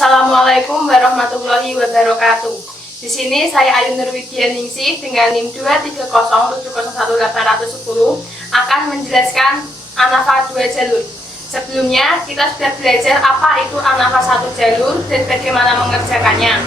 Assalamualaikum warahmatullahi wabarakatuh. Di sini saya Ayu Nurwidianingsih dengan NIM 230701810 akan menjelaskan ANAFA 2 jalur. Sebelumnya kita sudah belajar apa itu ANAFA 1 jalur dan bagaimana mengerjakannya.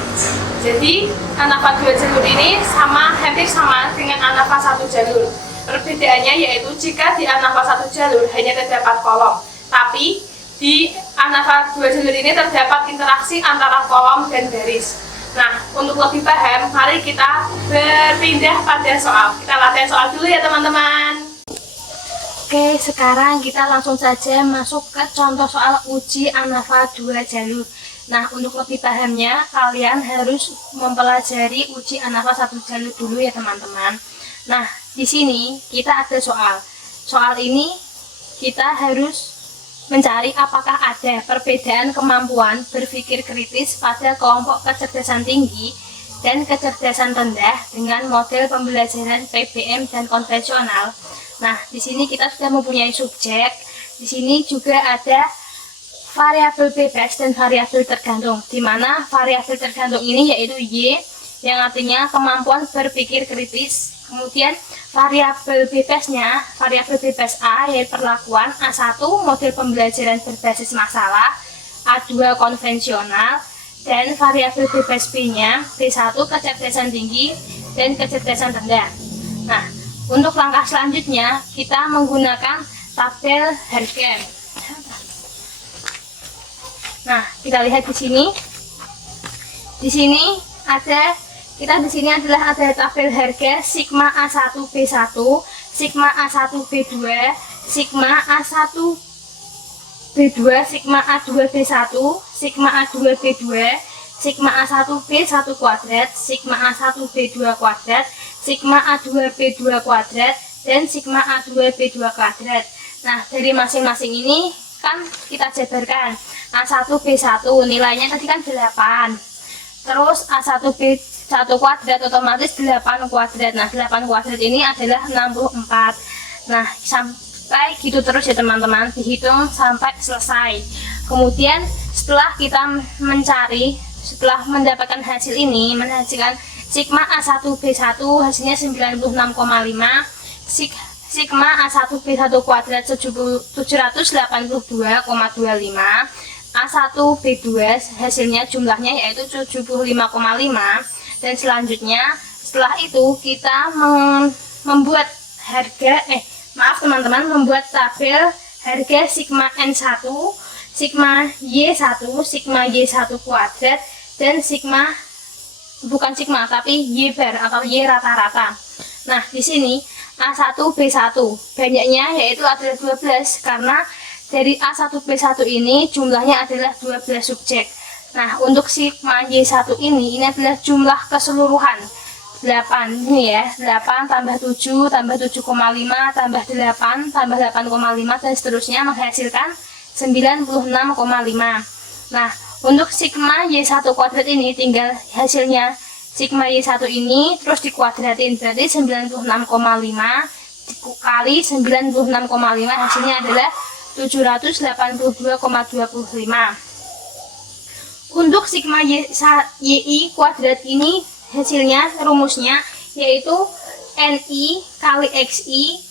Jadi ANAFA 2 jalur ini hampir sama dengan ANAFA 1 jalur. Perbedaannya yaitu jika di ANAFA 1 jalur hanya terdapat kolom, tapi di ANAFA 2 jalur ini terdapat interaksi antara kolom dan baris. Nah, untuk lebih paham, mari kita berpindah pada soal. Kita latihan soal dulu ya teman-teman. Oke, sekarang kita langsung saja masuk ke contoh soal uji ANAFA 2 jalur. Nah, untuk lebih pahamnya, kalian harus mempelajari uji ANAFA 1 jalur dulu ya teman-teman. Nah, di sini kita ada soal. Soal ini kita harus mencari apakah ada perbedaan kemampuan berpikir kritis pada kelompok kecerdasan tinggi dan kecerdasan rendah dengan model pembelajaran PBM dan konvensional. Nah, di sini kita sudah mempunyai subjek. Di sini juga ada variabel bebas dan variabel tergantung, di mana variabel tergantung ini yaitu Y, yang artinya kemampuan berpikir kritis. Kemudian variabel bebasnya, variabel bebas A yaitu perlakuan, A1 model pembelajaran berbasis masalah, A2 konvensional, dan variabel bebas B-nya B1 kecerdasan tinggi dan kecerdasan rendah. Nah, untuk langkah selanjutnya kita menggunakan tabel Harker. Nah, kita lihat di sini. Di sini ada tabel harga sigma A1 B1, sigma A1 B2, sigma A1 B2, sigma A2 B1, sigma A2 B2, sigma A1 B1 kuadrat, sigma A1 B2 kuadrat, sigma A2 B2 kuadrat, dan sigma A2 B2 kuadrat. Nah, dari masing-masing ini kan kita jabarkan. A1 B1 nilainya tadi kan 8. Terus A1 B1 kuadrat otomatis 8 kuadrat. Nah, 8 kuadrat ini adalah 64. Nah, sampai gitu terus ya teman-teman, dihitung sampai selesai. Kemudian setelah kita setelah mendapatkan hasil ini, menghasilkan sigma A1 B1 hasilnya 96,5, sigma A1 B1 kuadrat 782,25, A1 B2 hasilnya jumlahnya yaitu 75,5, dan selanjutnya setelah itu kita membuat membuat tabel harga sigma N1, sigma Y1, sigma Y1 kuadrat, dan Y bar atau Y rata-rata. Nah, di sini A1 B1 banyaknya yaitu adalah 12 karena dari A1 B1 ini jumlahnya adalah 12 subjek. Nah, untuk sigma Y1 ini adalah jumlah keseluruhan 8 ini ya, 8 tambah 7 tambah 7,5 tambah 8 tambah 8,5 dan seterusnya menghasilkan 96,5. Nah, untuk sigma Y1 kuadrat ini tinggal hasilnya sigma Y1 ini terus dikuadratin, berarti 96,5 dikali 96,5 hasilnya adalah 782,25. Untuk sigma YI kuadrat ini hasilnya rumusnya yaitu NI kali XI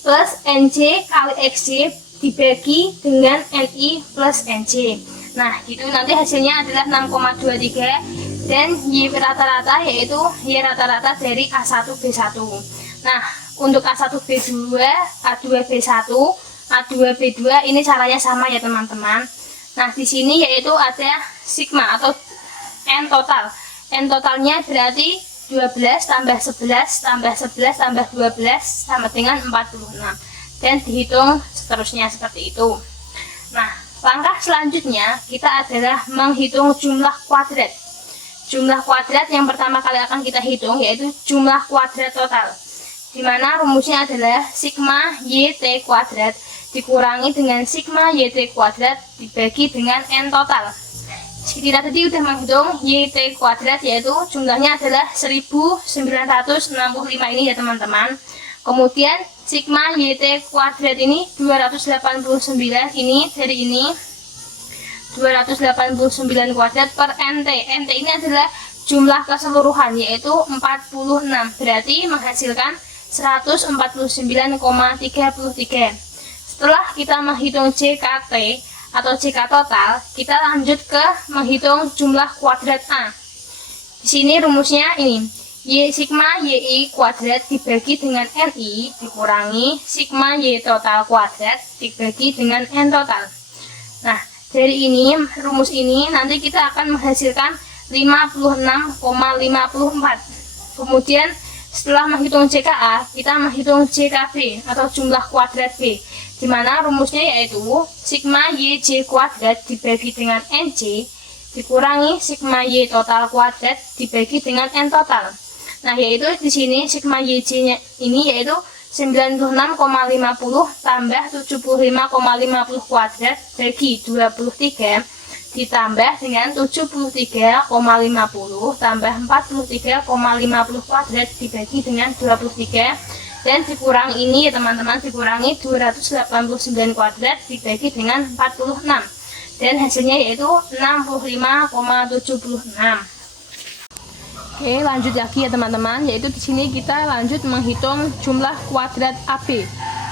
plus NJ kali XJ dibagi dengan NI plus NJ. Nah, itu nanti hasilnya adalah 6,23, dan Y rata-rata yaitu Y rata-rata dari A1 B1. Nah, untuk A1 B2, A2 B1, A2 B2 ini caranya sama ya teman-teman. Nah, di sini yaitu ada sigma atau N total. N totalnya berarti 12 tambah 11 tambah 11 tambah 12 sama dengan 46. Dan dihitung seterusnya seperti itu. Nah, langkah selanjutnya kita adalah menghitung jumlah kuadrat. Jumlah kuadrat yang pertama kali akan kita hitung yaitu jumlah kuadrat total, di mana rumusnya adalah sigma YT kuadrat dikurangi dengan sigma YT kuadrat dibagi dengan N total. Kita tadi udah menghitung YT kuadrat yaitu jumlahnya adalah 1965 ini ya teman-teman. Kemudian sigma YT kuadrat ini 289 ini dari ini 289 kuadrat per NT. NT ini adalah jumlah keseluruhan, yaitu 46. Berarti menghasilkan 149,33. Setelah kita menghitung JKT atau JK total, kita lanjut ke menghitung jumlah kuadrat A. Di sini rumusnya ini, Y sigma YI kuadrat dibagi dengan NI dikurangi sigma Y total kuadrat dibagi dengan N total. Nah, dari ini, rumus ini nanti kita akan menghasilkan 56,54. Kemudian setelah menghitung JKA, kita menghitung JKB atau jumlah kuadrat B, di mana rumusnya yaitu sigma YJ kuadrat dibagi dengan NJ dikurangi sigma Y total kuadrat dibagi dengan N total. Nah, yaitu di sini sigma YJ-nya ini yaitu 96,50 tambah 75,50 kuadrat bagi 23 ditambah dengan 73,50 tambah 43,50 kuadrat dibagi dengan 23 dan dikurang ini ya teman-teman, dikurangi 289 kuadrat dibagi dengan 46 dan hasilnya yaitu 65,76. Oke, lanjut lagi ya teman-teman, yaitu di sini kita lanjut menghitung jumlah kuadrat AB,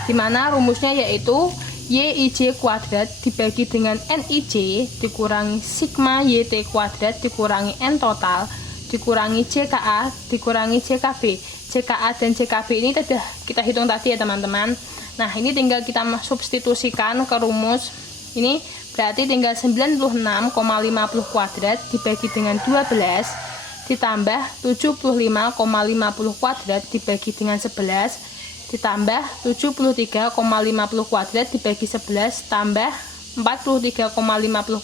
di mana rumusnya yaitu YIJ kuadrat dibagi dengan NIJ dikurangi sigma YT kuadrat dikurangi N total dikurangi JKA dikurangi JKB. JKA dan JKB ini sudah kita hitung tadi ya teman-teman. Nah, ini tinggal kita substitusikan ke rumus. Ini berarti tinggal 96,50 kuadrat dibagi dengan 12 ditambah 75,50 kuadrat dibagi dengan 11 ditambah 73,50 kuadrat dibagi 11 tambah 43,50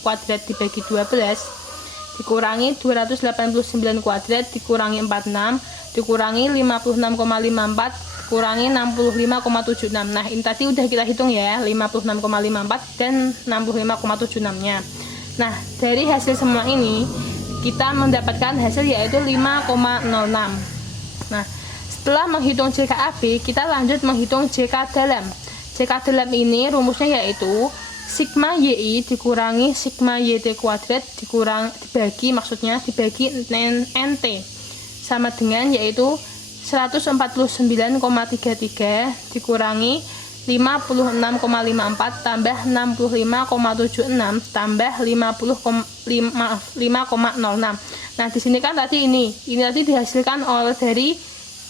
kuadrat dibagi 12 dikurangi 289 kuadrat dikurangi 46 dikurangi 56,54 dikurangi 65,76. Nah, ini tadi udah kita hitung ya, 56,54 dan 65,76 nya. Nah, dari hasil semua ini kita mendapatkan hasil yaitu 5,06. Nah, setelah menghitung JKAB, kita lanjut menghitung JK dalam. JK dalam ini rumusnya yaitu sigma YI dikurangi sigma YT kuadrat dibagi NT sama dengan yaitu 149,33 dikurangi 56,54 tambah 65,76 tambah 5,06. Nah, di sini kan tadi ini tadi dihasilkan oleh dari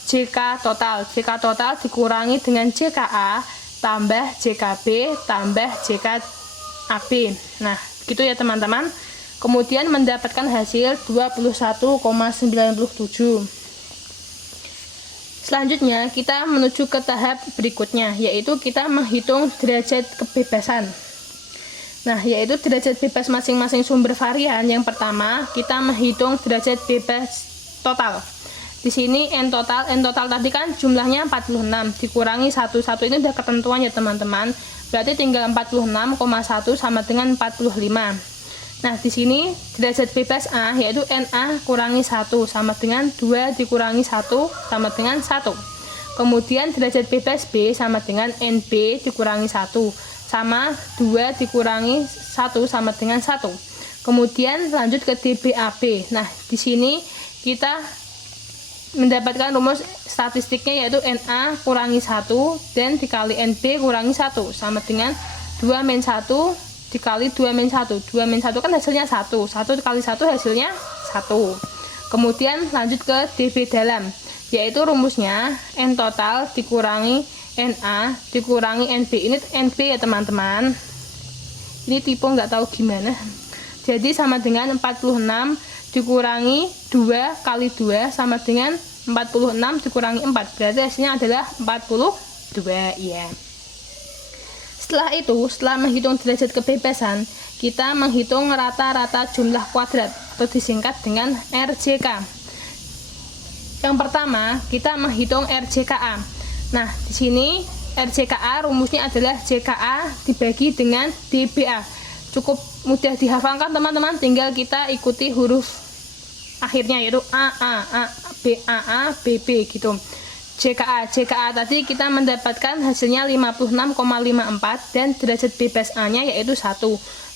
JK total. JK total dikurangi dengan JKA tambah JKB tambah JKAB. Nah, gitu ya teman-teman. Kemudian mendapatkan hasil 21,97. Selanjutnya kita menuju ke tahap berikutnya, yaitu kita menghitung derajat kebebasan. Nah, yaitu derajat bebas masing-masing sumber varian. Yang pertama, kita menghitung derajat bebas total. Di sini N total tadi kan jumlahnya 46 dikurangi 1 ini udah ketentuan ya teman-teman. Berarti tinggal 46,1 sama dengan 45. Nah, di sini derajat bebas A yaitu NA kurangi 1 sama dengan 2 dikurangi 1 sama dengan 1. Kemudian derajat bebas B sama dengan NB dikurangi 1 sama 2 dikurangi 1 sama dengan 1. Kemudian lanjut ke DBAB. Nah, di sini kita mendapatkan rumus statistiknya yaitu NA kurangi 1 dan dikali NB kurangi 1 sama dengan 2 min 1 dikali 2 min 1. 2 min 1 kan hasilnya 1. 1 dikali 1 hasilnya 1. Kemudian lanjut ke DB dalam, yaitu rumusnya N total dikurangi NA dikurangi NB. Ini NB ya teman-teman. Ini tipe nggak tahu gimana. Jadi sama dengan 46 dikurangi 2 kali 2 sama dengan 46 dikurangi 4. Berarti hasilnya adalah 42 ya. Setelah menghitung derajat kebebasan, kita menghitung rata-rata jumlah kuadrat atau disingkat dengan RJK. Yang pertama, kita menghitung RJKA. Nah, di sini RJKA rumusnya adalah JKA dibagi dengan DBA. Cukup mudah dihafalkan teman-teman, tinggal kita ikuti huruf akhirnya yaitu AA, BAA, BB gitu. JKA. JKA tadi kita mendapatkan hasilnya 56,54 dan derajat bebas A-nya yaitu 1.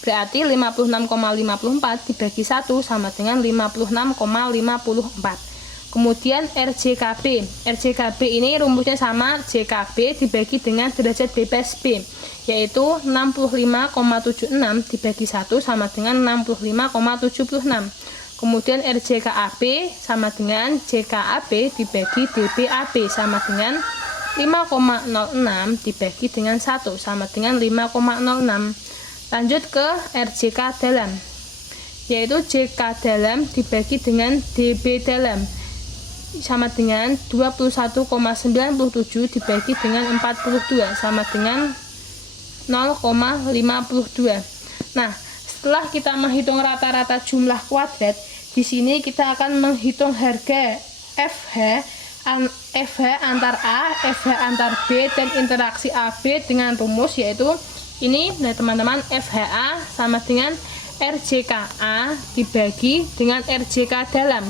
Berarti 56,54 dibagi 1 sama dengan 56,54. Kemudian RJKB. RJKB ini rumusnya sama, JKB dibagi dengan derajat bebas B, yaitu 65,76 dibagi 1 sama dengan 65,76. Kemudian RJKAB sama dengan JKAB dibagi DBAB sama dengan 5,06 dibagi dengan 1 sama dengan 5,06. Lanjut ke RJK dalam, yaitu JK dalam dibagi dengan DB dalam sama dengan 21,97 dibagi dengan 42 sama dengan 0,52. Nah, setelah kita menghitung rata-rata jumlah kuadrat, di sini kita akan menghitung harga FH antar A, FH antar B, dan interaksi AB dengan rumus yaitu ini. Nah teman-teman, FHA sama dengan RJKA dibagi dengan RJK dalam,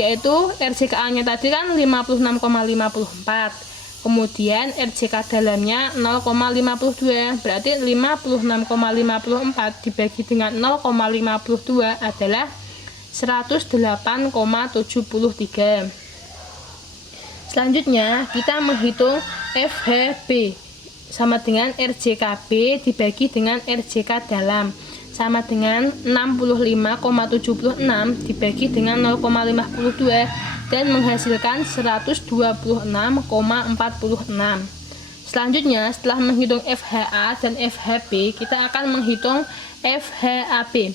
yaitu RJKA nya tadi kan 56,54, kemudian RJK dalamnya 0,52, berarti 56,54 dibagi dengan 0,52 adalah 108,73. Selanjutnya kita menghitung FHB sama dengan RJKB dibagi dengan RJK dalam sama dengan 65,76 dibagi dengan 0,52 dan menghasilkan 126,46. Selanjutnya, setelah menghitung FHA dan FHB, kita akan menghitung FHAB,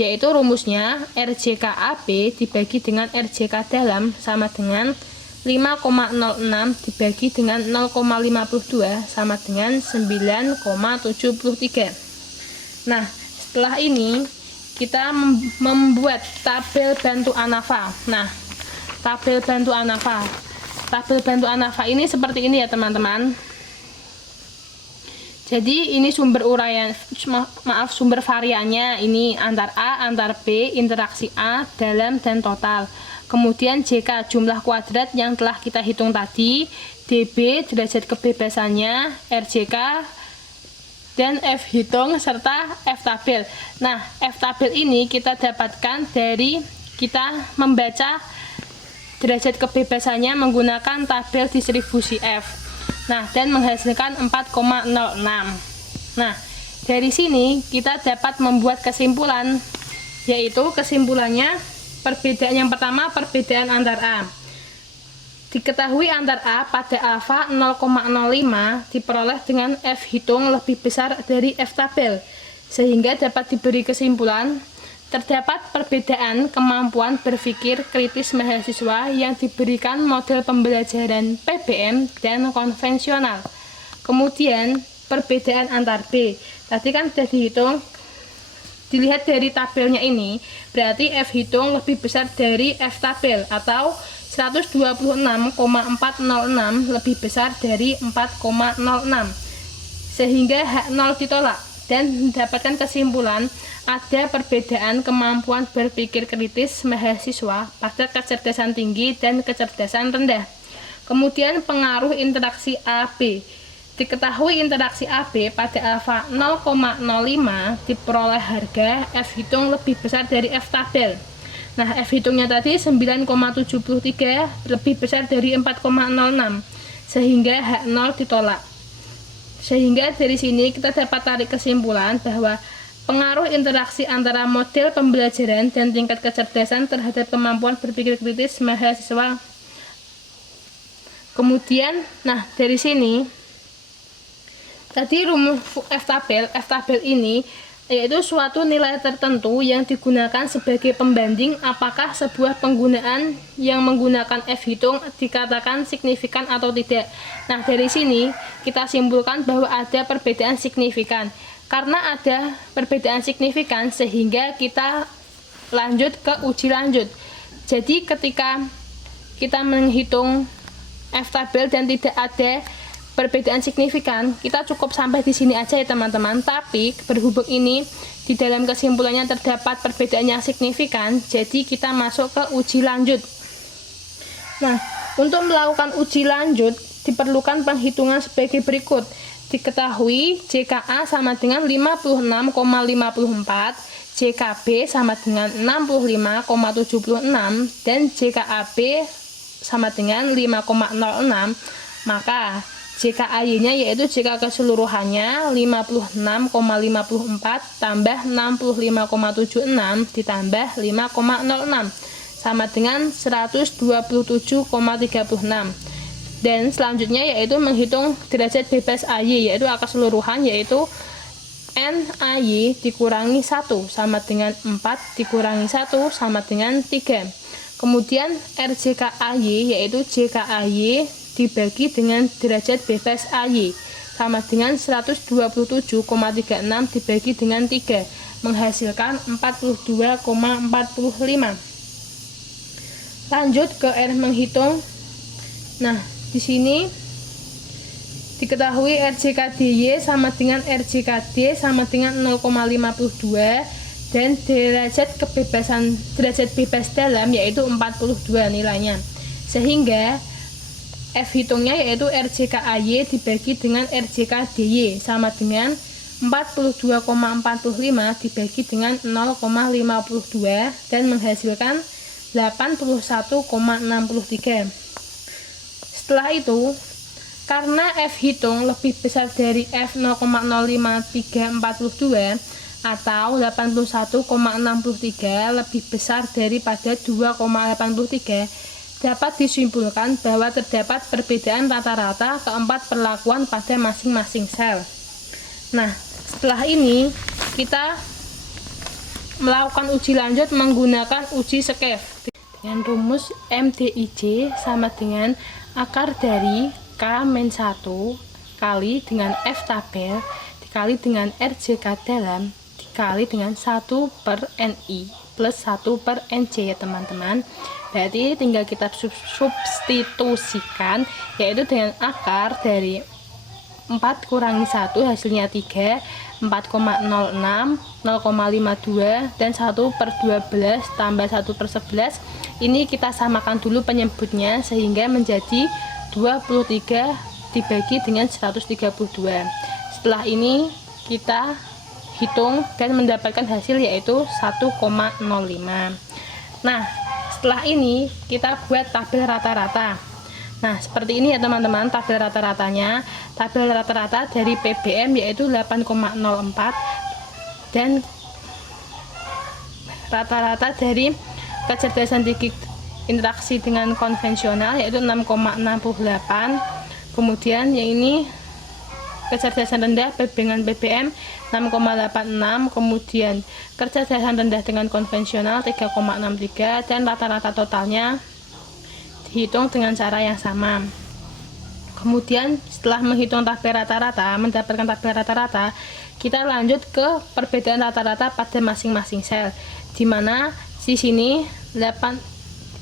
yaitu rumusnya RJKAB dibagi dengan RJK dalam sama dengan 5,06 dibagi dengan 0,52 sama dengan 9,73. Nah, setelah ini kita membuat tabel bantu ANAFA. Nah, tabel bantu ANAFA. Tabel bantu ANAFA ini seperti ini ya teman-teman. Jadi ini sumber uraian, sumber variannya ini antar A, antar B, interaksi A, dalam, dan total. Kemudian JK jumlah kuadrat yang telah kita hitung tadi, DB derajat kebebasannya, RJK, dan F hitung serta F tabel. Nah, F tabel ini kita dapatkan dari kita membaca derajat kebebasannya menggunakan tabel distribusi F. Nah, dan menghasilkan 4,06. Nah, dari sini kita dapat membuat kesimpulan, yaitu kesimpulannya perbedaan yang pertama, perbedaan antar A. Diketahui antar A pada alfa 0,05 diperoleh dengan F hitung lebih besar dari F tabel, sehingga dapat diberi kesimpulan terdapat perbedaan kemampuan berpikir kritis mahasiswa yang diberikan model pembelajaran PBM dan konvensional. Kemudian perbedaan antar B, tadi kan sudah dihitung. Dilihat dari tabelnya ini, berarti F hitung lebih besar dari F tabel atau 126,406 lebih besar dari 4,06, sehingga H0 ditolak dan mendapatkan kesimpulan ada perbedaan kemampuan berpikir kritis mahasiswa pada kecerdasan tinggi dan kecerdasan rendah. Kemudian pengaruh interaksi AB. Diketahui interaksi AB pada alfa 0,05 diperoleh harga F hitung lebih besar dari F tabel. Nah, F hitungnya tadi 9,73 lebih besar dari 4,06, sehingga H0 ditolak. Sehingga dari sini kita dapat tarik kesimpulan bahwa pengaruh interaksi antara model pembelajaran dan tingkat kecerdasan terhadap kemampuan berpikir kritis mahasiswa. Kemudian, nah dari sini tadi rumus F tabel ini yaitu suatu nilai tertentu yang digunakan sebagai pembanding apakah sebuah penggunaan yang menggunakan F hitung dikatakan signifikan atau tidak. Nah, dari sini kita simpulkan bahwa ada perbedaan signifikan. Karena ada perbedaan signifikan sehingga kita lanjut ke uji lanjut. Jadi ketika kita menghitung F tabel dan tidak ada perbedaan signifikan, kita cukup sampai di sini aja ya teman-teman. Tapi berhubung ini di dalam kesimpulannya terdapat perbedaan yang signifikan, jadi kita masuk ke uji lanjut. Nah, Untuk melakukan uji lanjut, diperlukan penghitungan sebagai berikut. Diketahui JKA sama dengan 56,54, JKB sama dengan 65,76, dan JKAB sama dengan 5,06, maka JKAY-nya yaitu JK keseluruhannya 56,54 tambah 65,76 ditambah 5,06 sama dengan 127,36. Dan selanjutnya yaitu menghitung derajat bebas AY, yaitu angka keseluruhan, yaitu NAY dikurangi 1 sama dengan 4 dikurangi 1 sama dengan 3. Kemudian RJKAY yaitu JKAY dibagi dengan derajat bebas AY sama dengan 127,36 dibagi dengan 3 menghasilkan 42,45. Lanjut ke R menghitung. Nah, di sini diketahui RJKDY sama dengan RJKD sama dengan 0,52 dan derajat bebas dalam yaitu 42 nilainya. Sehingga F hitungnya yaitu RJKAY dibagi dengan RJKDY sama dengan 42,45 dibagi dengan 0,52 dan menghasilkan 81,63. Setelah itu, karena F hitung lebih besar dari F 0,05342 atau 81,63 lebih besar daripada 2,83, dapat disimpulkan bahwa terdapat perbedaan rata-rata keempat perlakuan pada masing-masing sel. Nah, setelah ini kita melakukan uji lanjut menggunakan uji Skef dengan rumus MDIJ sama dengan akar dari K-1 kali dengan F tabel dikali dengan RJK dalam dikali dengan 1/NI plus 1/NJ ya teman-teman. Berarti tinggal kita substitusikan, yaitu dengan akar dari 4 kurangi 1 hasilnya 3, 4,06, 0,52 dan 1/12 tambah 1/11. Ini kita samakan dulu penyebutnya sehingga menjadi 23 dibagi dengan 132. Setelah ini kita hitung dan mendapatkan hasil yaitu 1,05. Nah, setelah ini kita buat tabel rata-rata. Nah, seperti ini ya teman-teman tabel rata-ratanya. Tabel rata-rata dari PBM yaitu 8,04 dan rata-rata dari kecerdasan digit interaksi dengan konvensional yaitu 6,68. Kemudian yang ini kecerdasan rendah dengan BBM 6,86, kemudian kecerdasan rendah dengan konvensional 3,63 dan rata-rata totalnya dihitung dengan cara yang sama. Kemudian setelah menghitung tabel rata-rata, mendapatkan tabel rata-rata, kita lanjut ke perbedaan rata-rata pada masing-masing sel, di mana di sini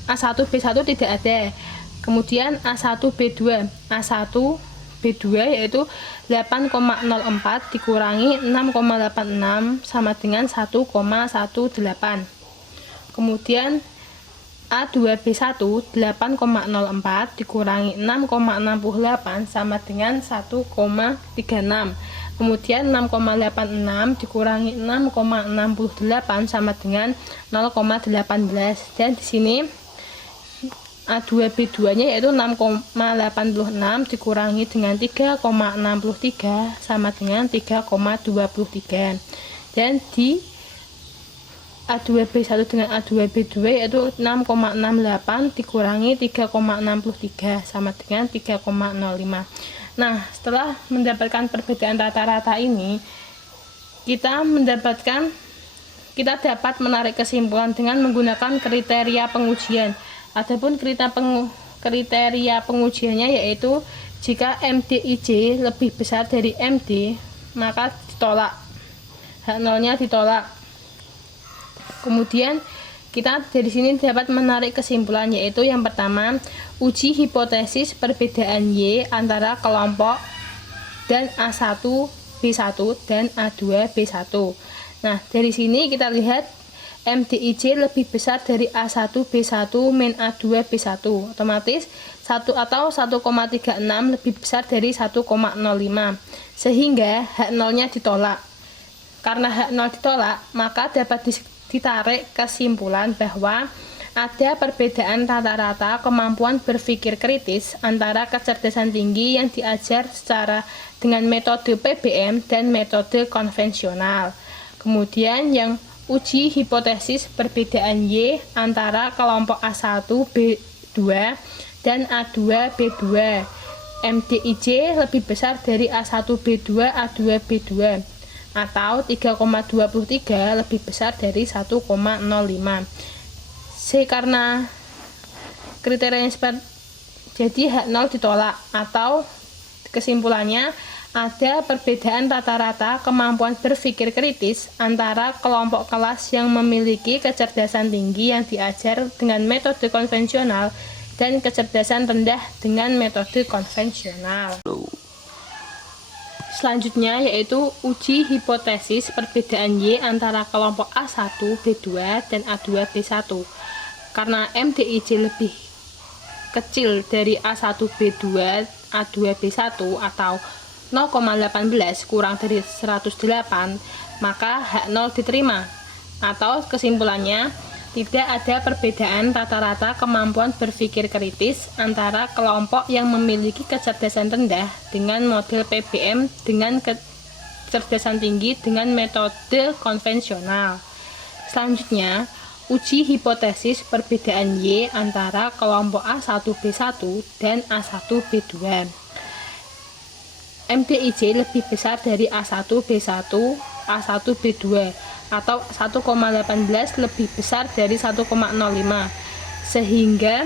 A1B1 tidak ada. Kemudian A1B2 yaitu 8,04 dikurangi 6,86 sama dengan 1,18. Kemudian A2B1 8,04 dikurangi 6,68 sama dengan 1,36. Kemudian 6,86 dikurangi 6,68 sama dengan 0,18. Dan di sini A2B2 nya yaitu 6,86 dikurangi dengan 3,63 sama dengan 3,23. Dan di A2B1 dengan A2B2 yaitu 6,68 dikurangi 3,63 sama dengan 3,05. Nah, setelah mendapatkan perbedaan rata-rata ini, kita dapat menarik kesimpulan dengan menggunakan kriteria pengujian. Adapun kriteria pengujiannya yaitu jika MDIJ lebih besar dari MD, maka ditolak. H0-nya ditolak. Kemudian kita dari sini dapat menarik kesimpulan yaitu yang pertama, uji hipotesis perbedaan Y antara kelompok dan A1B1 dan A2B1. Nah, dari sini kita lihat MDIC lebih besar dari A1 B1 min A2 B1. Otomatis 1 atau 1,36 lebih besar dari 1,05. Sehingga H0-nya ditolak. Karena H0 ditolak, maka dapat ditarik kesimpulan bahwa ada perbedaan rata-rata kemampuan berpikir kritis antara kecerdasan tinggi yang diajar secara dengan metode PBM dan metode konvensional. Kemudian yang uji hipotesis perbedaan Y antara kelompok A1 B2 dan A2 B2. MDIC lebih besar dari A1 B2 A2 B2 atau 3,23 lebih besar dari 1,05. Karena kriterianya seperti jadi H0 ditolak, atau kesimpulannya ada perbedaan rata-rata kemampuan berpikir kritis antara kelompok kelas yang memiliki kecerdasan tinggi yang diajar dengan metode konvensional dan kecerdasan rendah dengan metode konvensional. Selanjutnya yaitu uji hipotesis perbedaan Y antara kelompok A1 B2 dan A2 B1. Karena MDIC lebih kecil dari A1 B2 A2 B1 atau 0,18 kurang dari 108, maka H0 diterima. Atau kesimpulannya, tidak ada perbedaan rata-rata kemampuan berpikir kritis antara kelompok yang memiliki kecerdasan rendah dengan model PBM dengan kecerdasan tinggi dengan metode konvensional. Selanjutnya, uji hipotesis perbedaan Y antara kelompok A1 B1 dan A1 B2. MDIC lebih besar dari A1 B1 A1 B2 atau 1,18 lebih besar dari 1,05, sehingga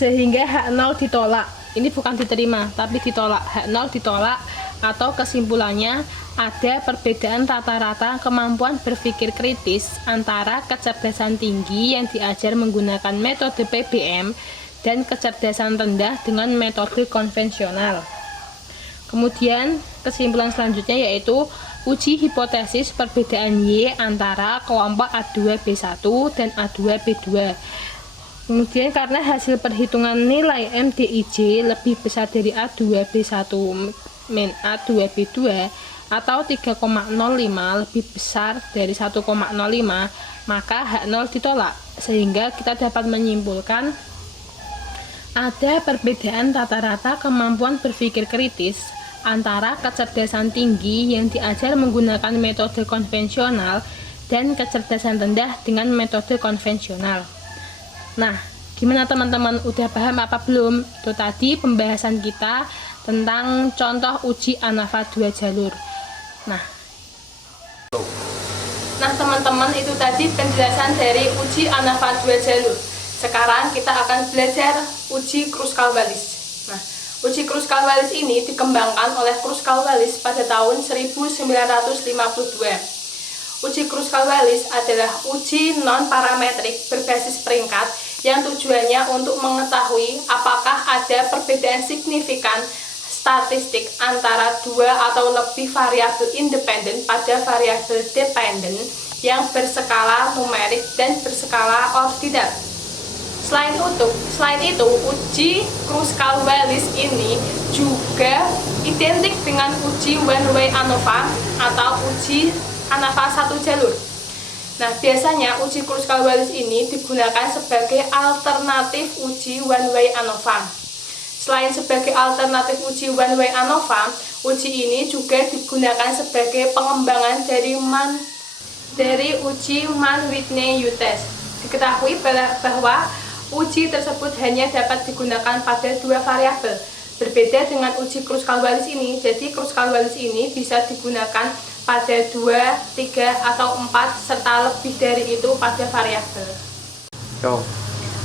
H0 ditolak. Ini bukan diterima tapi ditolak. H0 ditolak, atau kesimpulannya ada perbedaan rata-rata kemampuan berpikir kritis antara kecerdasan tinggi yang diajar menggunakan metode PBM dan kecerdasan rendah dengan metode konvensional. Kemudian kesimpulan selanjutnya yaitu uji hipotesis perbedaan Y antara kelompok A2 B1 dan A2 B2. Kemudian karena hasil perhitungan nilai MDIC lebih besar dari A2 B1 min A2 B2 atau 3,05 lebih besar dari 1,05, maka H0 ditolak, sehingga kita dapat menyimpulkan ada perbedaan rata-rata kemampuan berpikir kritis antara kecerdasan tinggi yang diajar menggunakan metode konvensional dan kecerdasan rendah dengan metode konvensional. Nah, gimana teman-teman? Udah paham apa belum? Itu tadi pembahasan kita tentang contoh uji ANAFA 2 jalur. Nah teman-teman, itu tadi penjelasan dari uji ANAFA 2 jalur. Sekarang kita akan belajar uji Kruskal-Wallis. Nah, uji Kruskal-Wallis ini dikembangkan oleh Kruskal-Wallis pada tahun 1952. Uji Kruskal-Wallis adalah uji non-parametrik berbasis peringkat yang tujuannya untuk mengetahui apakah ada perbedaan signifikan statistik antara dua atau lebih variabel independen pada variabel dependen yang berskala numerik dan berskala ordinal. Selain itu, uji Kruskal-Wallis ini juga identik dengan uji one-way ANOVA atau uji ANAFA 1 jalur. Nah, biasanya uji Kruskal-Wallis ini digunakan sebagai alternatif uji one-way ANOVA. Selain sebagai alternatif uji one-way ANOVA, uji ini juga digunakan sebagai pengembangan dari uji Mann-Whitney-Hughes. Diketahui bahwa uji tersebut hanya dapat digunakan pada dua variabel. Berbeda dengan uji Kruskal-Wallis ini, jadi Kruskal-Wallis ini bisa digunakan pada 2, 3, atau 4, serta lebih dari itu pada variabel.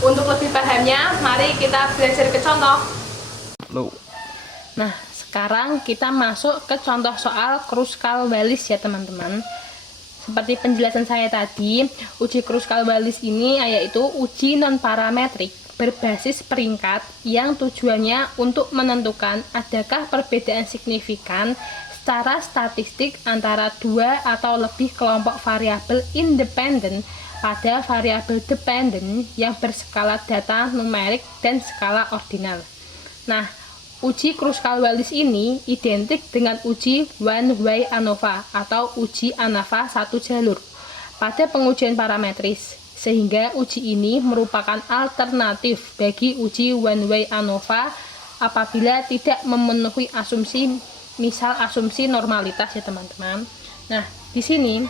Untuk lebih pahamnya, mari kita belajar ke contoh. Nah, sekarang kita masuk ke contoh soal Kruskal-Wallis ya teman-teman. Seperti penjelasan saya tadi, uji Kruskal-Wallis ini yaitu uji non-parametrik berbasis peringkat yang tujuannya untuk menentukan adakah perbedaan signifikan secara statistik antara dua atau lebih kelompok variabel independen pada variabel dependen yang berskala data numerik dan skala ordinal. Nah, uji Kruskal-Wallis ini identik dengan uji one-way ANOVA atau uji ANOVA satu jalur pada pengujian parametris, sehingga uji ini merupakan alternatif bagi uji one-way ANOVA apabila tidak memenuhi asumsi, misal asumsi normalitas ya teman-teman. Nah, di sini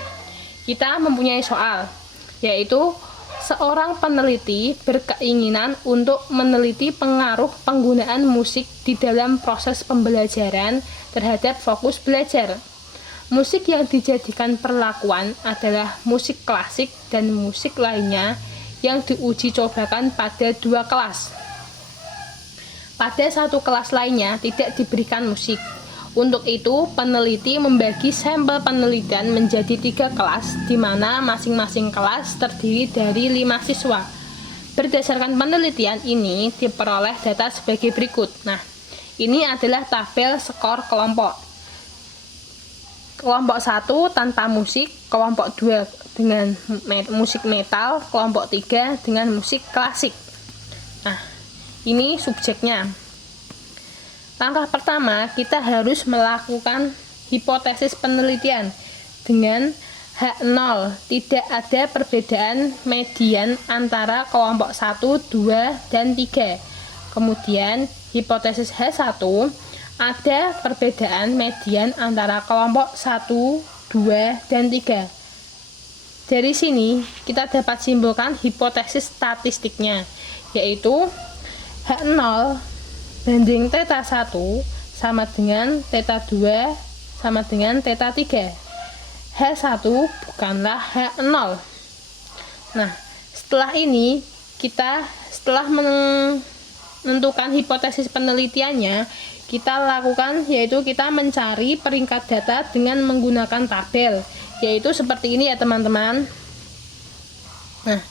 kita mempunyai soal, yaitu seorang peneliti berkeinginan untuk meneliti pengaruh penggunaan musik di dalam proses pembelajaran terhadap fokus belajar. Musik yang dijadikan perlakuan adalah musik klasik dan musik lainnya yang diuji cobakan pada dua kelas. Pada satu kelas lainnya tidak diberikan musik. Untuk itu, peneliti membagi sampel penelitian menjadi 3 kelas, di mana masing-masing kelas terdiri dari 5 siswa. Berdasarkan penelitian ini, diperoleh data sebagai berikut. Nah, ini adalah tabel skor kelompok. Kelompok 1 tanpa musik, kelompok 2 dengan musik metal, kelompok 3 dengan musik klasik. Nah, ini subjeknya. Langkah pertama, kita harus melakukan hipotesis penelitian dengan H0. Tidak ada perbedaan median antara kelompok 1, 2, dan 3. Kemudian, hipotesis H1, ada perbedaan median antara kelompok 1, 2, dan 3. Dari sini, kita dapat simpulkan hipotesis statistiknya, yaitu H0 banding theta 1 sama dengan theta 2 sama dengan theta 3. H1 bukanlah H0. Nah, setelah ini setelah menentukan hipotesis penelitiannya, kita lakukan yaitu kita mencari peringkat data dengan menggunakan tabel, yaitu seperti ini ya teman-teman. Nah,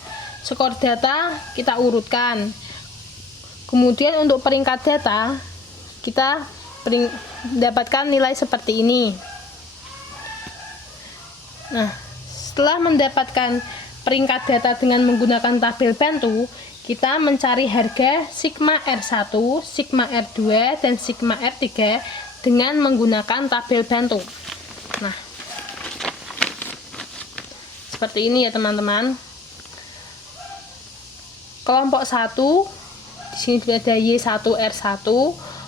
skor data kita urutkan. Kemudian untuk peringkat data, kita mendapatkan nilai seperti ini. Nah, setelah mendapatkan peringkat data dengan menggunakan tabel bantu, kita mencari harga sigma R1, sigma R2, dan sigma R3 dengan menggunakan tabel bantu. Nah, seperti ini ya teman-teman. Kelompok 1 di sini sudah ada Y1R1,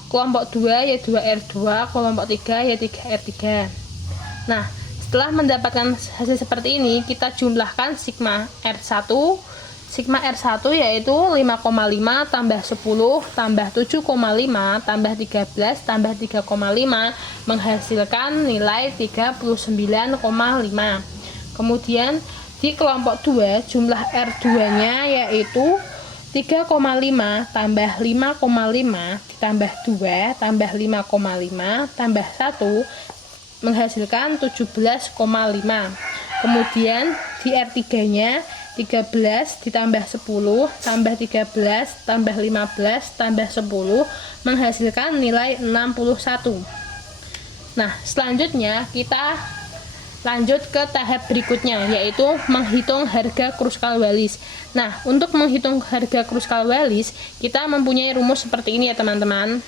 kelompok 2 Y2R2, kelompok 3 Y3R3. Nah, setelah mendapatkan hasil seperti ini, kita jumlahkan sigma R1. Sigma R1 yaitu 5,5 tambah 10 tambah 7,5 tambah 13 tambah 3,5 menghasilkan nilai 39,5. Kemudian di kelompok 2 jumlah R2-nya yaitu 3,5 tambah 5,5 ditambah 2 tambah 5,5 tambah 1 menghasilkan 17,5. Kemudian di R3-nya 13 ditambah 10 tambah 13 tambah 15 tambah 10 menghasilkan nilai 61. Nah, selanjutnya kita lanjut ke tahap berikutnya, yaitu menghitung harga Kruskal-Wallis. Nah, untuk menghitung harga Kruskal-Wallis, kita mempunyai rumus seperti ini ya teman-teman.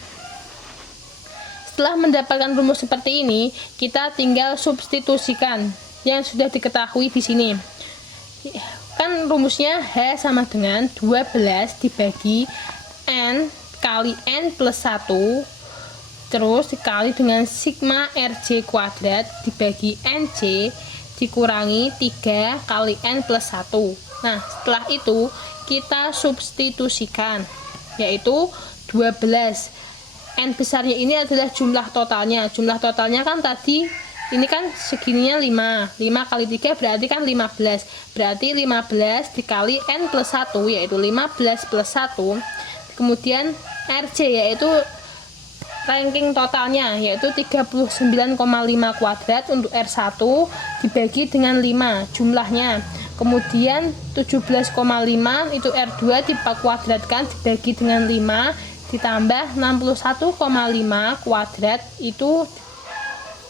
Setelah mendapatkan rumus seperti ini, kita tinggal substitusikan yang sudah diketahui di sini. Kan rumusnya H sama dengan 12 dibagi N kali N plus 1 terus dikali dengan sigma RJ kuadrat dibagi NC dikurangi 3 kali N plus 1. Nah, setelah itu kita substitusikan, yaitu 12. N besarnya ini adalah jumlah totalnya. Jumlah totalnya kan tadi ini kan segininya 5. 5 kali 3 berarti kan 15. Berarti 15 dikali N plus 1 yaitu 15 plus 1. Kemudian RJ yaitu ranking totalnya yaitu 39,5 kuadrat untuk R1 dibagi dengan 5 jumlahnya. Kemudian 17,5 itu R2 dikuadratkan dibagi dengan 5 ditambah 61,5 kuadrat itu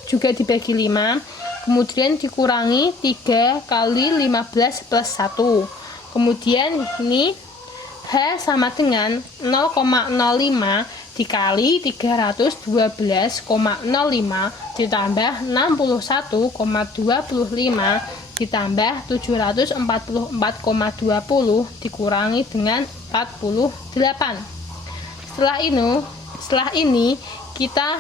juga dibagi 5, kemudian dikurangi 3 kali 15 plus 1. Kemudian ini H sama dengan 0,05 dikali 312,05 ditambah 61,25 ditambah 744,20 dikurangi dengan 48. Setelah ini kita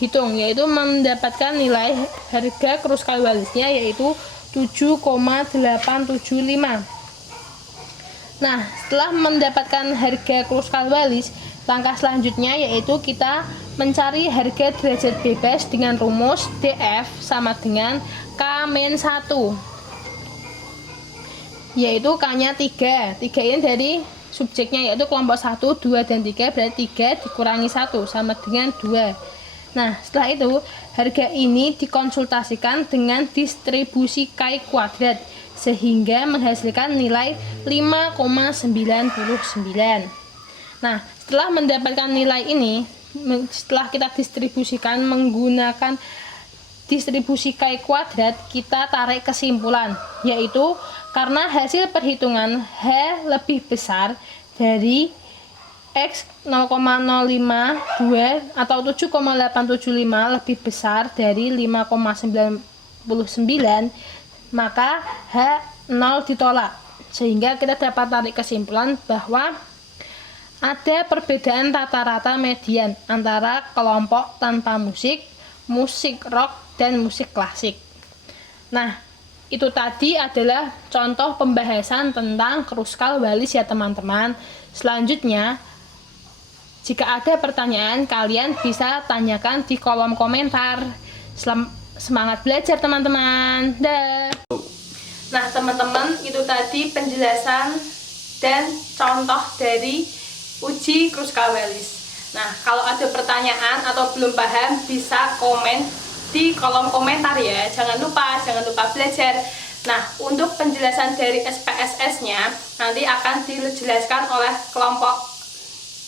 hitung, yaitu mendapatkan nilai harga Kruskal-Walisnya yaitu 7,875. Nah, setelah mendapatkan harga Kruskal-Walis, langkah selanjutnya yaitu kita mencari harga derajat bebas dengan rumus DF sama dengan K-1, yaitu K-nya 3. 3 ini dari subjeknya yaitu kelompok 1, 2, dan 3, berarti 3 dikurangi 1 sama dengan 2. Nah, setelah itu harga ini dikonsultasikan dengan distribusi K kuadrat sehingga menghasilkan nilai 5,99. Nah, setelah mendapatkan nilai ini, setelah kita distribusikan menggunakan distribusi K kuadrat, kita tarik kesimpulan, yaitu karena hasil perhitungan H lebih besar dari X 0,052 atau 7,875 lebih besar dari 5,99, maka H0 ditolak, sehingga kita dapat tarik kesimpulan bahwa ada perbedaan rata-rata median antara kelompok tanpa musik, musik rock, dan musik klasik. Nah, itu tadi adalah contoh pembahasan tentang Kruskal-Walis ya teman-teman. Selanjutnya, jika ada pertanyaan, kalian bisa tanyakan di kolom komentar. Semangat belajar teman-teman. Dah. Nah teman-teman, itu tadi penjelasan dan contoh dari uji Kruskal-Walis. Nah, kalau ada pertanyaan atau belum paham, bisa komen di kolom komentar ya. Jangan lupa belajar. Nah, untuk penjelasan dari SPSS-nya nanti akan dijelaskan oleh kelompok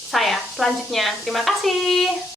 saya selanjutnya. Terima kasih.